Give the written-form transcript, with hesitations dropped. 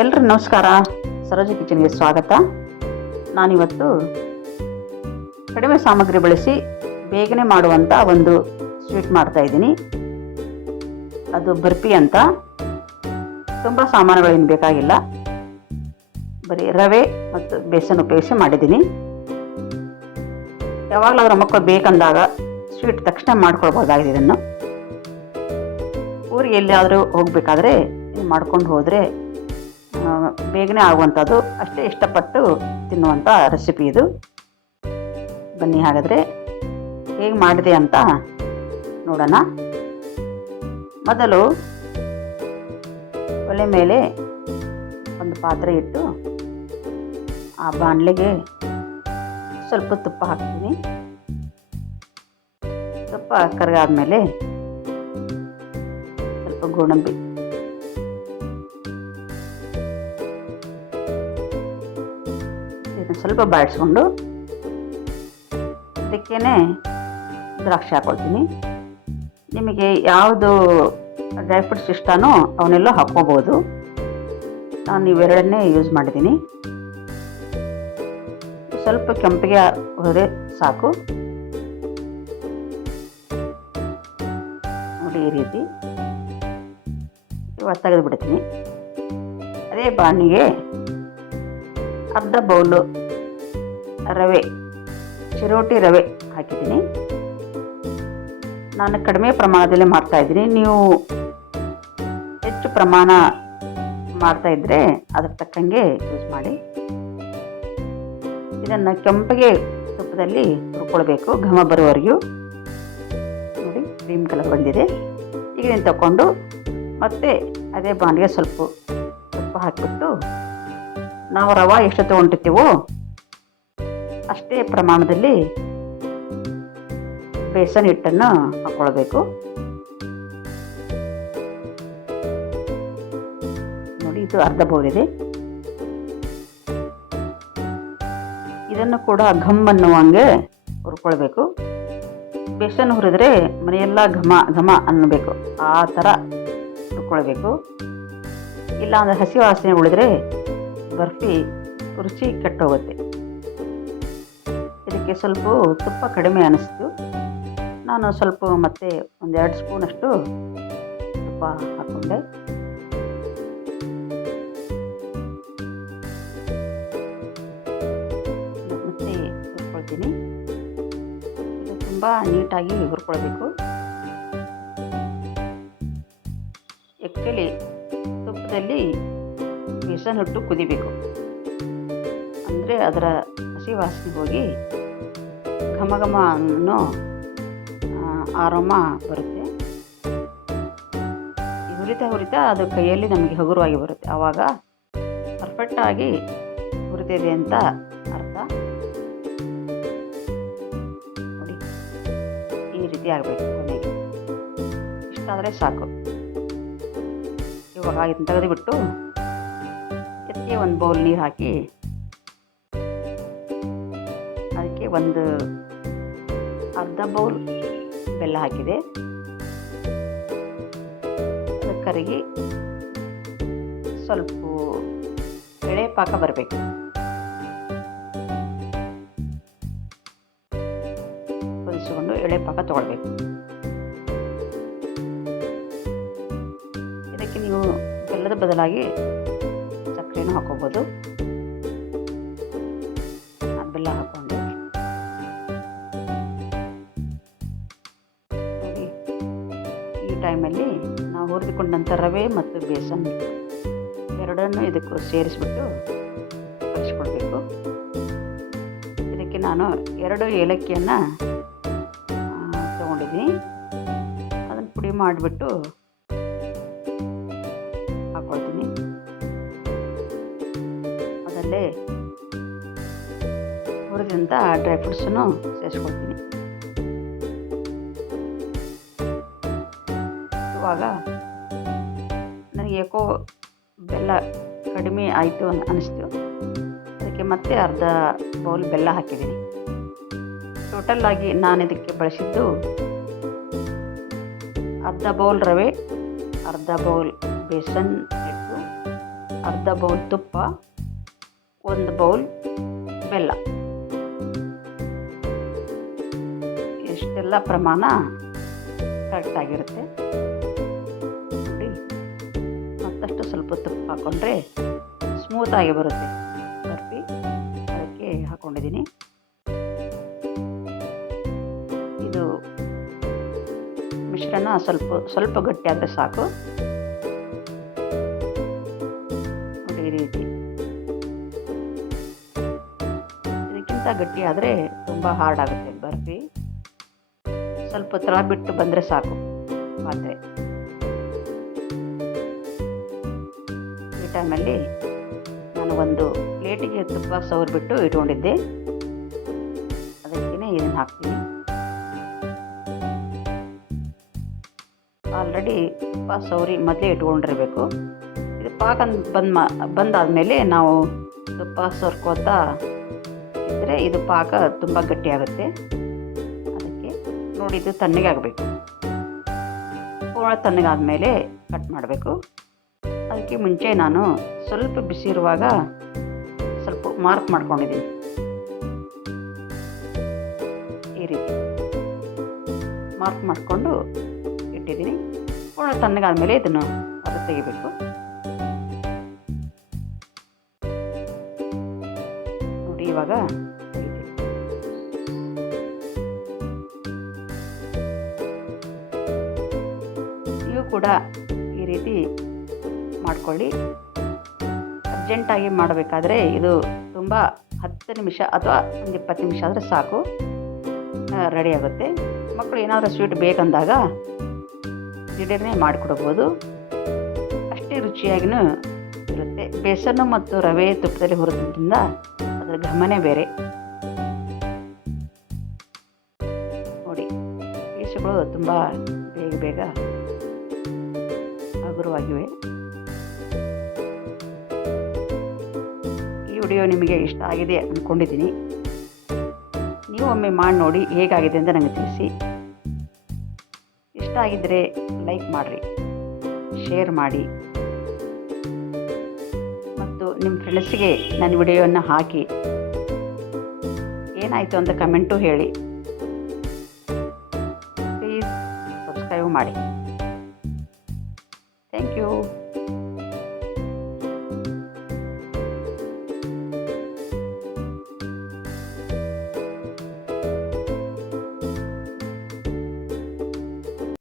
ಎಲ್ರಿಗೂ ನಮಸ್ಕಾರ. ಸರೋಜ ಕಿಚನ್ಗೆ ಸ್ವಾಗತ. ನಾನಿವತ್ತು ಕಡಿಮೆ ಸಾಮಗ್ರಿ ಬಳಸಿ ಬೇಗನೆ ಮಾಡುವಂಥ ಒಂದು ಸ್ವೀಟ್ ಮಾಡ್ತಾಯಿದ್ದೀನಿ. ಅದು ಬರ್ಫಿ ಅಂತ. ತುಂಬ ಸಾಮಾನುಗಳೇನು ಬೇಕಾಗಿಲ್ಲ, ಬರೀ ರವೆ ಮತ್ತು ಬೇಸನ್ ಉಪಯೋಗಿಸಿ ಮಾಡಿದ್ದೀನಿ. ಯಾವಾಗಲಾದ್ರೂ ಮಕ್ಕಳು ಬೇಕಂದಾಗ ಸ್ವೀಟ್ ತಕ್ಷಣ ಮಾಡ್ಕೊಳ್ಬೋದಾಗಿದೆ. ಇದನ್ನು ಊರಿಗೆ ಎಲ್ಲಿಯಾದರೂ ಹೋಗಬೇಕಾದ್ರೆ ಇದು ಮಾಡ್ಕೊಂಡು ಹೋದರೆ ಬೇಗನೆ ಆಗುವಂಥದ್ದು, ಅಷ್ಟೇ ಇಷ್ಟಪಟ್ಟು ತಿನ್ನುವಂಥ ರೆಸಿಪಿ ಇದು. ಬನ್ನಿ ಹಾಗಾದರೆ ಹೇಗೆ ಮಾಡಿದೆ ಅಂತ ನೋಡೋಣ. ಮೊದಲು ಒಲೆ ಮೇಲೆ ಒಂದು ಪಾತ್ರೆ ಇಟ್ಟು ಆ ಬಾಣಲೆಗೆ ಸ್ವಲ್ಪ ತುಪ್ಪ ಹಾಕ್ತೀನಿ. ತುಪ್ಪ ಕರಗಾದ್ಮೇಲೆ ಸ್ವಲ್ಪ ಗೋಡಂಬಿ, ಸ್ವಲ್ಪ ಬಾಡಿಸ್ಕೊಂಡು ಅದಕ್ಕೇನೆ ದ್ರಾಕ್ಷಿ ಹಾಕ್ಕೊಳ್ತೀನಿ. ನಿಮಗೆ ಯಾವುದು ಡ್ರೈ ಫ್ರೂಟ್ಸ್ ಇಷ್ಟನೋ ಅವನ್ನೆಲ್ಲ ಹಾಕ್ಕೋಬೋದು. ನಾನು ಇವೆರಡನ್ನೇ ಯೂಸ್ ಮಾಡಿದ್ದೀನಿ. ಸ್ವಲ್ಪ ಕೆಂಪಿಗೆ ಹೋದರೆ ಸಾಕು. ನೋಡಿ, ಈ ರೀತಿ ಇವಾಗ ತೆಗೆದು ಬಿಡ್ತೀನಿ. ಅದೇ ಬಾಣಿಗೆ ಅರ್ಧ ಬೌಲು ರವೆ, ಚಿರೋಟಿ ರವೆ ಹಾಕಿದ್ದೀನಿ. ನಾನು ಕಡಿಮೆ ಪ್ರಮಾಣದಲ್ಲೇ ಮಾಡ್ತಾಯಿದ್ದೀನಿ. ನೀವು ಹೆಚ್ಚು ಪ್ರಮಾಣ ಮಾಡ್ತಾಯಿದ್ರೆ ಅದ್ರ ತಕ್ಕಂಗೆ ಯೂಸ್ ಮಾಡಿ. ಇದನ್ನು ಕೆಂಪಗೆ ತುಪ್ಪದಲ್ಲಿ ಹುರ್ಕೊಳ್ಬೇಕು, ಘಮ ಬರುವವರೆಗೂ. ನೋಡಿ, ಕ್ರೀಮ್ ಕಲರ್ ಬಂದಿದೆ. ಈಗ ಇದನ್ನು ತಗೊಂಡು ಮತ್ತೆ ಅದೇ ಬಾಂಡಿಗೆ ಸ್ವಲ್ಪ ತುಪ್ಪ ಹಾಕಿಬಿಟ್ಟು ನಾವು ರವೆ ಎಷ್ಟು ತೊಗೊಂಡಿರ್ತೀವೋ ಅಷ್ಟೇ ಪ್ರಮಾಣದಲ್ಲಿ ಬೇಸನ್ ಹಿಟ್ಟನ್ನು ಹಾಕ್ಕೊಳ್ಬೇಕು. ನೋಡಿ, ಇದು ಅರ್ಧ ಬೌಲಿದೆ. ಇದನ್ನು ಕೂಡ ಘಮ್ ಅನ್ನುವಂಗೆ ಹುರ್ಕೊಳ್ಬೇಕು. ಬೇಸನ್ ಹುರಿದ್ರೆ ಮನೆಯೆಲ್ಲ ಘಮ ಘಮ ಅನ್ನಬೇಕು, ಆ ಥರ ಹುರ್ಕೊಳ್ಬೇಕು. ಇಲ್ಲ ಅಂದರೆ ಹಸಿ ವಾಸನೆ ಉಳಿದ್ರೆ ಬರ್ಫಿ ರುಚಿ ಕೆಟ್ಟೋಗುತ್ತೆ. ಇದಕ್ಕೆ ಸ್ವಲ್ಪ ತುಪ್ಪ ಕಡಿಮೆ ಅನ್ನಿಸ್ತು. ನಾನು ಸ್ವಲ್ಪ ಮತ್ತೆ 1-2 ಸ್ಪೂನಷ್ಟು ತುಪ್ಪ ಹಾಕ್ಕೊಂಡೆ. ಮತ್ತೆ ಹುರ್ಕೊಳ್ತೀನಿ. ಇದು ತುಂಬ ನೀಟಾಗಿ ಹುರ್ಕೊಳ್ಬೇಕು. ಆ್ಯಕ್ಚುಲಿ ತುಪ್ಪದಲ್ಲಿ ಬೇಸನ್ ಹಿಟ್ಟು ಕುದಿಬೇಕು, ಅಂದರೆ ಅದರ ಹಸಿ ವಾಸನೆ ಹೋಗಿ ಘಮ ಘಮ ಅನ್ನೋ ಆರೋಮ ಬರುತ್ತೆ. ಹುರಿತಾ ಅದು ಕೈಯಲ್ಲಿ ನಮಗೆ ಹಗುರವಾಗಿ ಬರುತ್ತೆ. ಆವಾಗ ಪರ್ಫೆಕ್ಟಾಗಿ ಹುರಿತಿದೆ ಅಂತ ಅರ್ಥ. ನೋಡಿ, ಈ ರೀತಿ ಆಗಬೇಕು. ಕೊನೆಗೆ ಇಷ್ಟಾದರೆ ಸಾಕು. ಇವಾಗ ಇದನ್ನು ತೆಗೆದುಬಿಟ್ಟು ಅದಕ್ಕೆ ಒಂದು ಬೌಲ್ ನೀರು ಹಾಕಿ ಅದಕ್ಕೆ ಒಂದು ಅರ್ಧ ಬೌಲ್ ಬೆಲ್ಲ ಹಾಕಿದೆ. ಅದು ಕರಗಿ ಸ್ವಲ್ಪ ಎಳೆ ಪಾಕ ಬರಬೇಕು. ಕುದಿಸಿಕೊಂಡು ಎಳೆ ಪಾಕ ತಗೊಳ್ಬೇಕು. ಇದಕ್ಕೆ ನೀವು ಬೆಲ್ಲದ ಬದಲಾಗಿ ಸಕ್ಕರೆನೂ ಹಾಕೋಬೋದು. ಬೆಲ್ಲ ಹಾಕ್ಕೊಂಡು ನೋಡಿ, ಈ ಟೈಮಲ್ಲಿ ನಾವು ಹುರಿದುಕೊಂಡಂಥ ರವೆ ಮತ್ತು ಬೇಸನ್ ಎರಡನ್ನೂ ಇದಕ್ಕೂ ಸೇರಿಸ್ಬಿಟ್ಟು ಕಲಿಸ್ಕೊಳ್ಬೇಕು. ಇದಕ್ಕೆ ನಾನು 2 ಏಲಕ್ಕಿಯನ್ನು ತಗೊಂಡಿದ್ದೀನಿ. ಅದನ್ನು ಪುಡಿ ಮಾಡಿಬಿಟ್ಟು ಹಾಕ್ಕೊಳ್ತೀನಿ. ಅದಲ್ಲೇ ಹುರಿದಂಥ ಡ್ರೈ ಫ್ರೂಟ್ಸನ್ನು ಸೇರಿಸ್ಕೊಳ್ತೀನಿ. ಇವಾಗ ನನಗೆ ಯಾಕೋ ಬೆಲ್ಲ ಕಡಿಮೆ ಆಯಿತು ಅನ್ನಿಸ್ತು. ಅದಕ್ಕೆ ಮತ್ತೆ ಅರ್ಧ ಬೌಲ್ ಬೆಲ್ಲ ಹಾಕಿದ್ದೀನಿ. ಟೋಟಲ್ಲಾಗಿ ನಾನು ಇದಕ್ಕೆ ಬಳಸಿದ್ದು ಅರ್ಧ ಬೌಲ್ ರವೆ, ಅರ್ಧ ಬೌಲ್ ಬೇಸನ್ ಹಿಟ್ಟು, ಅರ್ಧ ಬೌಲ್ ತುಪ್ಪ, 1 ಬೌಲ್ ಬೆಲ್ಲ. ಇಷ್ಟೆಲ್ಲ ಪ್ರಮಾಣ ಕರೆಕ್ಟಾಗಿರುತ್ತೆ ನೋಡಿ. ಮತ್ತಷ್ಟು ಸ್ವಲ್ಪ ತುಪ್ಪ ಹಾಕ್ಕೊಂಡ್ರೆ ಸ್ಮೂತಾಗಿ ಬರುತ್ತೆ ಬರ್ಫಿ, ಅದಕ್ಕೆ ಹಾಕ್ಕೊಂಡಿದ್ದೀನಿ. ಇದು ಮಿಶ್ರಣ ಸ್ವಲ್ಪ ಗಟ್ಟಿ ಆದರೆ ಸಾಕು ನೋಡಿ. ಈ ರೀತಿ ಇದಕ್ಕಿಂತ ಗಟ್ಟಿ ಆದರೆ ತುಂಬ ಹಾರ್ಡ್ ಆಗುತ್ತೆ ಬರ್ಫಿ. ಸ್ವಲ್ಪ ತಳ ಬಿಟ್ಟು ಬಂದರೆ ಸಾಕು ಪಾತ್ರೆ. ಈ ಟೈಮಲ್ಲಿ ನಾನು ಒಂದು ಪ್ಲೇಟಿಗೆ ತುಪ್ಪ ಸವರಿಬಿಟ್ಟು ಇಟ್ಕೊಂಡಿದ್ದೆ, ಅದಕ್ಕೇ ಇದನ್ನು ಹಾಕ್ತೀನಿ. ಆಲ್ರೆಡಿ ತುಪ್ಪ ಸವರಿ ಮೊದಲೇ ಇಟ್ಕೊಂಡಿರಬೇಕು. ಇದು ಪಾಕ ಬಂದಾದಮೇಲೆ ನಾವು ತುಪ್ಪ ಸವರ್ಕೋತಾ ಇದ್ದರೆ ಇದು ಪಾಕ ತುಂಬ ಗಟ್ಟಿಯಾಗುತ್ತೆ. ಅದಕ್ಕೆ ನೋಡಿ, ಇದು ತಣ್ಣಗೆ ಆಗಬೇಕು. ಪೂರ್ಣ ತಣ್ಣಗಾದ್ಮೇಲೆ ಕಟ್ ಮಾಡಬೇಕು. ಅದಕ್ಕೆ ಮುಂಚೆ ನಾನು ಸ್ವಲ್ಪ ಬಿಸಿ ಇರುವಾಗ ಸ್ವಲ್ಪ ಮಾರ್ಕ್ ಮಾಡ್ಕೊಂಡಿದ್ದೀನಿ. ಈ ರೀತಿ ಮಾರ್ಕ್ ಮಾಡಿಕೊಂಡು ಇಟ್ಟಿದ್ದೀನಿ. ಪೂರ್ಣ ತಣ್ಣಗಾದ್ಮೇಲೆ ಇದನ್ನು ಹೊರ ತೆಗಿಬೇಕು ನೋಡಿ. ಇವಾಗ ನೀವು ಕೂಡ ಈ ರೀತಿ ಮಾಡ್ಕೊಳ್ಳಿ. ಅರ್ಜೆಂಟಾಗಿ ಮಾಡಬೇಕಾದ್ರೆ ಇದು ತುಂಬ 10 ನಿಮಿಷ ಅಥವಾ ಒಂದು 20 ನಿಮಿಷ ಆದರೆ ಸಾಕು, ರೆಡಿ ಆಗುತ್ತೆ. ಮಕ್ಕಳು ಏನಾದರೂ ಸ್ವೀಟ್ ಬೇಕಂದಾಗ ದಿಢೀರನೇ ಮಾಡಿಕೊಡ್ಬೋದು. ಅಷ್ಟೇ ರುಚಿಯಾಗಿಯೂ ಇರುತ್ತೆ. ಬೇಸನ್ನು ಮತ್ತು ರವೆ ತುಪ್ಪದಲ್ಲಿ ಹುರಿದ್ರಿಂದ ಅದರ ಘಮನೇ ಬೇರೆ ನೋಡಿ. ಪೀಸುಗಳು ತುಂಬ ಬೇಗ ಹಗುರವಾಗಿವೆ. ಈ ವಿಡಿಯೋ ನಿಮಗೆ ಇಷ್ಟ ಆಗಿದೆ ಅಂದ್ಕೊಂಡಿದ್ದೀನಿ. ನೀವು ಒಮ್ಮೆ ಮಾಡಿ ನೋಡಿ ಹೇಗಾಗಿದೆ ಅಂತ ನನಗೆ ತಿಳಿಸಿ. ಇಷ್ಟ ಆಗಿದ್ದರೆ ಲೈಕ್ ಮಾಡಿರಿ, ಶೇರ್ ಮಾಡಿ ಮತ್ತು ನಿಮ್ಮ ಫ್ರೆಂಡ್ಸಿಗೆ ನನ್ನ ವಿಡಿಯೋವನ್ನು ಹಾಕಿ ಏನಾಯಿತು ಅಂತ ಕಮೆಂಟು ಹೇಳಿ. ಪ್ಲೀಸ್ ಸಬ್ಸ್ಕ್ರೈಬ್ ಮಾಡಿ. Thank you.